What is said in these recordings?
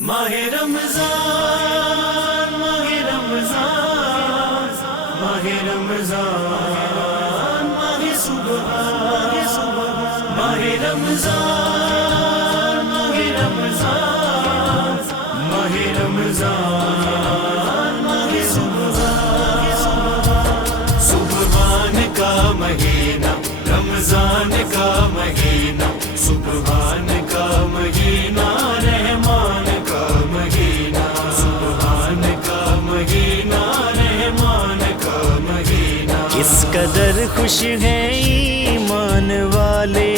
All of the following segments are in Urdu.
ماہ رمضان ماہ رمضان ماہ رمضان ماہ سبحان ماہ رمضان ماہ رمضان ماہ رمضان ماہ سبحان سبحان کا مہینہ رمضان کا مہینہ سبحان کا مہینہ رحمان کا مہینہ سبحان کا مہینہ رحمان کا مہینہ کس قدر خوش ہیں ایمان والے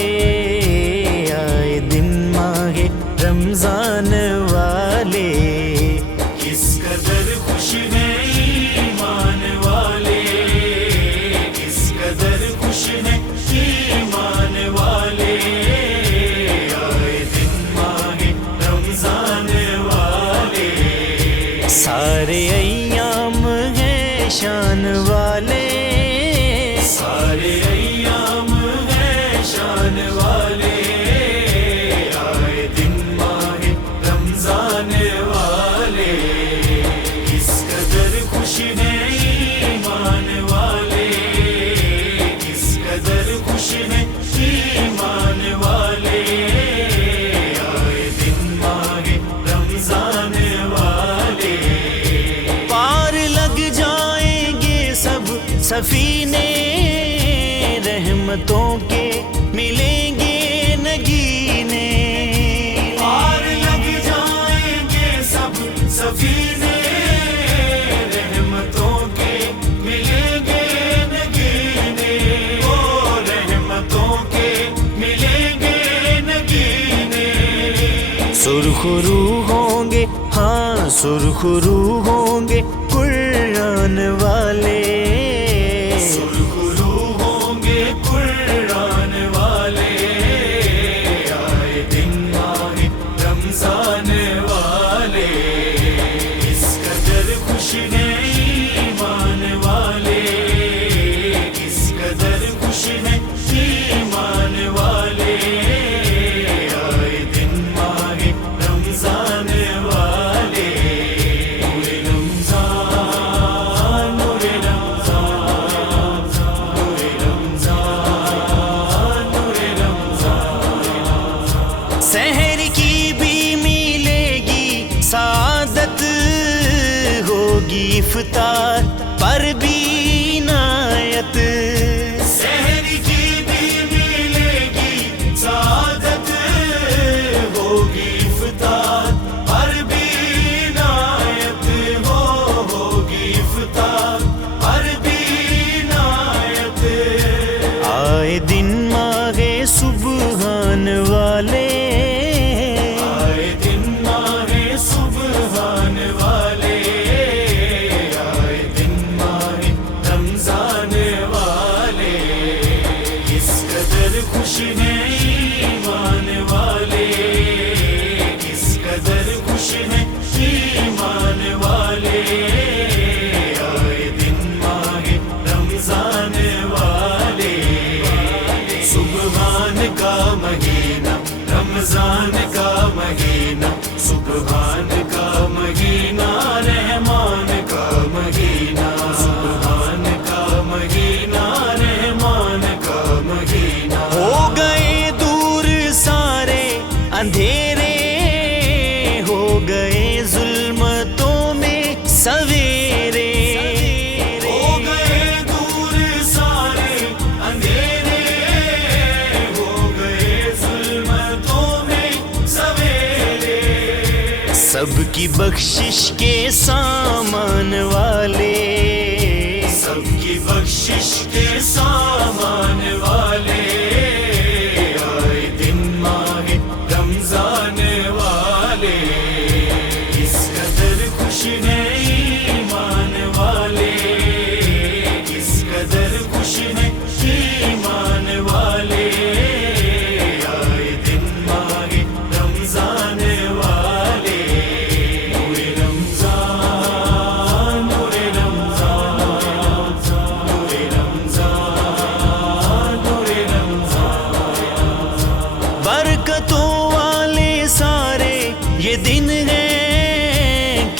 آئے دن ماہ رمضان والے کس قدر خوش ہیں ایمان والے کس قدر خوش ہیں ایمان والے آئے دن ماہ رمضان والے سارے ایام ہیں شان والے سارے ایام ہیں شان والے آئے دن ماہ رمضان والے کس قدر خوش ہیں ایمان والے کس قدر خوش ہیں ایمان والے آئے دن ماہ رمضان والے پار لگ جائیں گے سب سفینے رحمتوں کے ملیں گے نگینے پار لگ جائیں گے سب سفینے رحمتوں کے ملیں گے نگینے او رحمتوں کے ملیں گے نگینے سرخ روح ہوں گے ہاں سرخ روح ہوں گے قرآن والے سرخ روح ہوں گے قرآن والے آئے دن ماہ رمضان والے کس قدر خوش ہیں ایمان والے کس قدر خوش ہیں ایمان والے آئے دن ماہ رمضان والے نور رمضان نور رمضان نور رمضان نور رمضان سحر کی بھی ملے گی سعادت ہوگی افطار پر بھی عنایت سحر کی بھی ملے گی سعادت ہوگی افطار پر بھی عنایت ہوگی افطار پر بھی عنایت آئے دن ماہ سبحان والے آئے دن ماہ سبحان والے آئے دن ماہ رمضان والے کس قدر خوش ہیں ایمان والے کس قدر خوش ہیں ایمان والے آئے دن ماہ رمضان والے سبحان کا مہینہ رمضان کا مہینہ سبحان کا مہینہ رحمان کا مہینہ سبحان کا مہینہ رحمان کا مہینہ ہو گئے دور سارے اندھیرے ہو گئے ظلمتوں میں سویرے ہو گئے دور سارے اندھیرے ہو گئے ظلمتوں میں سویرے سب کی بخشش کے سامان والے سب کی بخشش کے سامان والے آئے دن ماہ رمضان والے کس قدر خوش ہیں ایمان والے کس قدر خوش ہیں ایمان والے آئے دن ماہ رمضان والے نور رمضان نور رمضان نور رمضان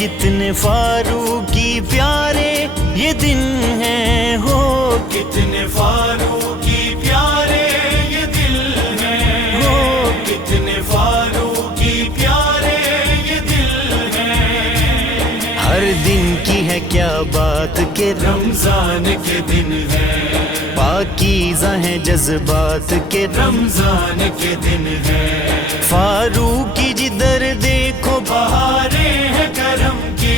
کتنے فاروقی پیارے یہ دن ہیں ہو، کتنے فاروقی پیارے یہ دل ہیں ہو کتنے فاروقی پیارے یہ دل ہیں ہر دن کی ہے کیا بات کہ رمضان کے دن ہے پاکیزہ ہیں جذبات کے رمضان کے دن ہے فاروقی جدھر دیکھو بہاریں ہیں کرم کی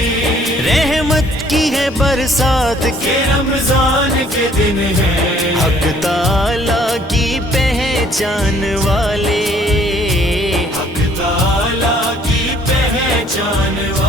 رحمت کی ہے برسات کے یہ رمضان کے دن ہے حق تعالی کی پہچان والے حق تعالی کی پہچان والے